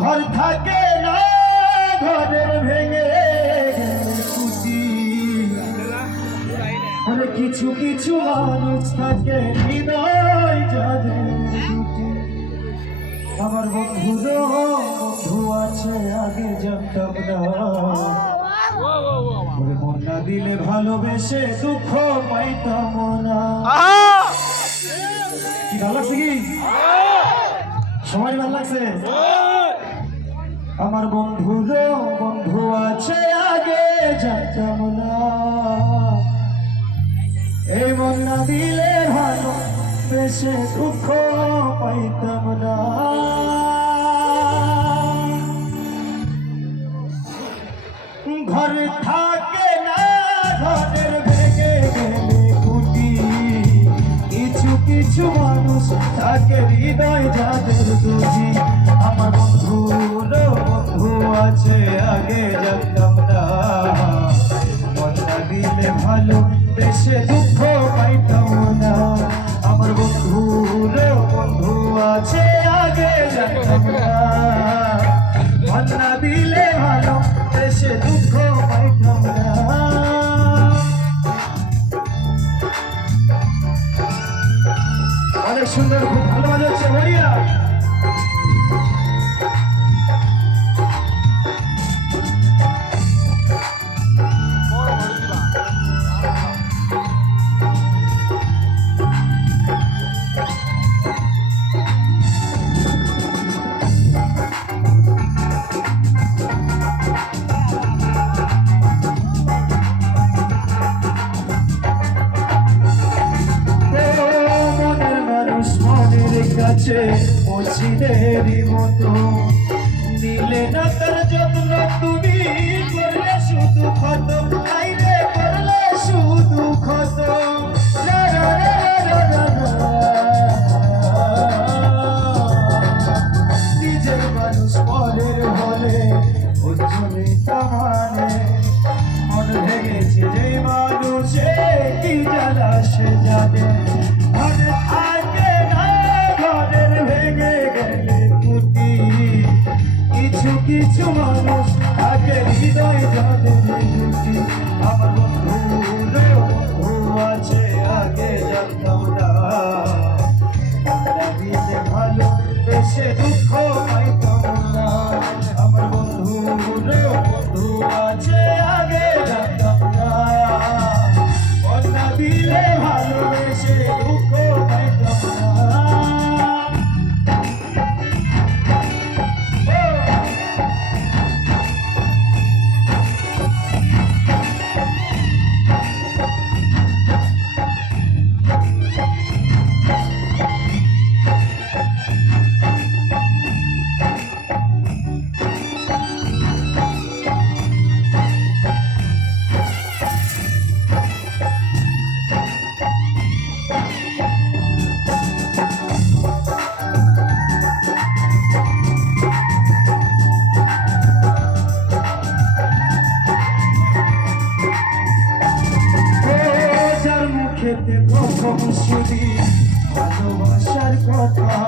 ঘর থাকে না ঘরের ভেঙে খুশি কিছু কিছু মানুষ থাকে হৃদয় যাদের আমার বন্ধু আছে আগে জানতাম না মন না দিলে ভালোবেসে দুঃখ পাইতাম না। কি ভালো লাগছে কি সবাই ভালো লাগছে? আমার বন্ধু আছে আগে জানতাম না এই মন না দিলে ভালো বেশে দুঃখ পাইতাম না। ঘর থাকে না ঘরের ভেঙে গেলে খুঁটি কিছু কিছু মানুষ থাকে হৃদয় যাদের দুটি আমার বন্ধু আছে আগে জানতাম না মন না দিলে ভালো বেশে দুঃখ পাইতাম না। আমার বন্ধু আছে আগে জানতাম না মন না দিলে ভালো বেশে দুঃখ পাইতাম না। অনেক সুন্দর খুব ভালো মজা হচ্ছে বড়িয়া কাছে পৌঁছিদেরই মতো নিলে না তার যত্ন তুমি করলে শুধু ক্ষত আইরে করলে শুধু ক্ষত নিজের মানুষ পরের হলে উজ্জ্বলে তামানে মন ভেঙেছে যে মানুষে কি জ্বালা সে জানে কিছু মানুষ আগে হৃদয় যাদের দুটি আমার বন্ধু আছে আগে জানতাম না দিলে ভালো বেশে দুঃখ পাইতাম না। আমার বন্ধু আছে আগে জানতাম না দিলে ভালো বেশে দুঃখ পাইতাম না। প্রথম শুনি ভালোবাসার কথা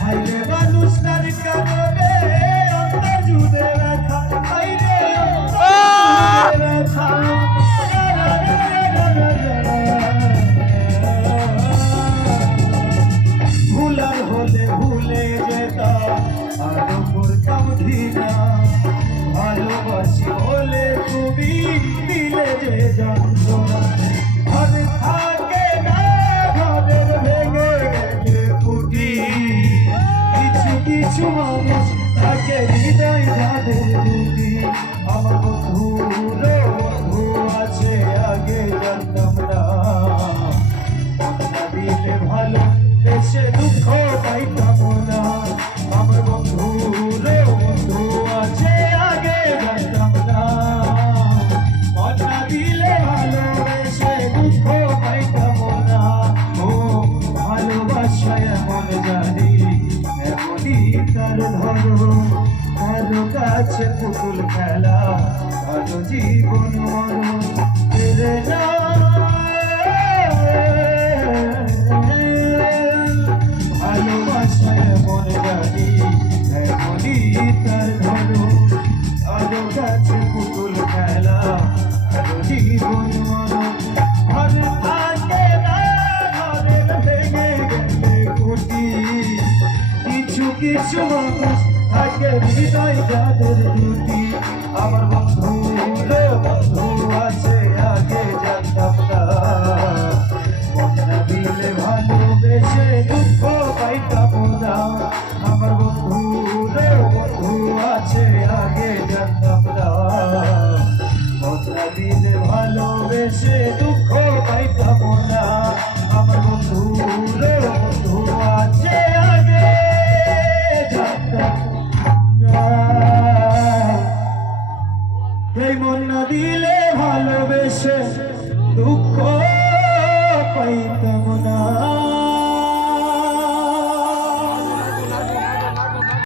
হাইরে মানুষ তার কারণে অন্তর জুড়ে রাখা হাইরে ব্যথা ভুলার হলে ভুলে যেতাম আরো করতাম ঘৃণা ভালোবাসি বলে তুমি দিলে যে যন্ত্রণা। থাকে না ঘরের ভেঙে খুঁটি কিছু কিছু মানুষ থাকে হৃদয় যাদের দুটি আমার বন্ধু আছে আগে জানতাম না দিলে ভালো বেশে দুঃখ পাইতাম না। আমার বন্ধু আছে আগে জানতাম না দিলে ভালো বেশে দুঃখ পাইতাম না। ও ভালোবাসায় এমন জানি এমনই তার ধরো কারো কাছে পুতুল খেলা কারো জীবন মরণ হৃদয় যাদের দুটি আমার বন্ধু রে বন্ধু আছে আগে জানতাম না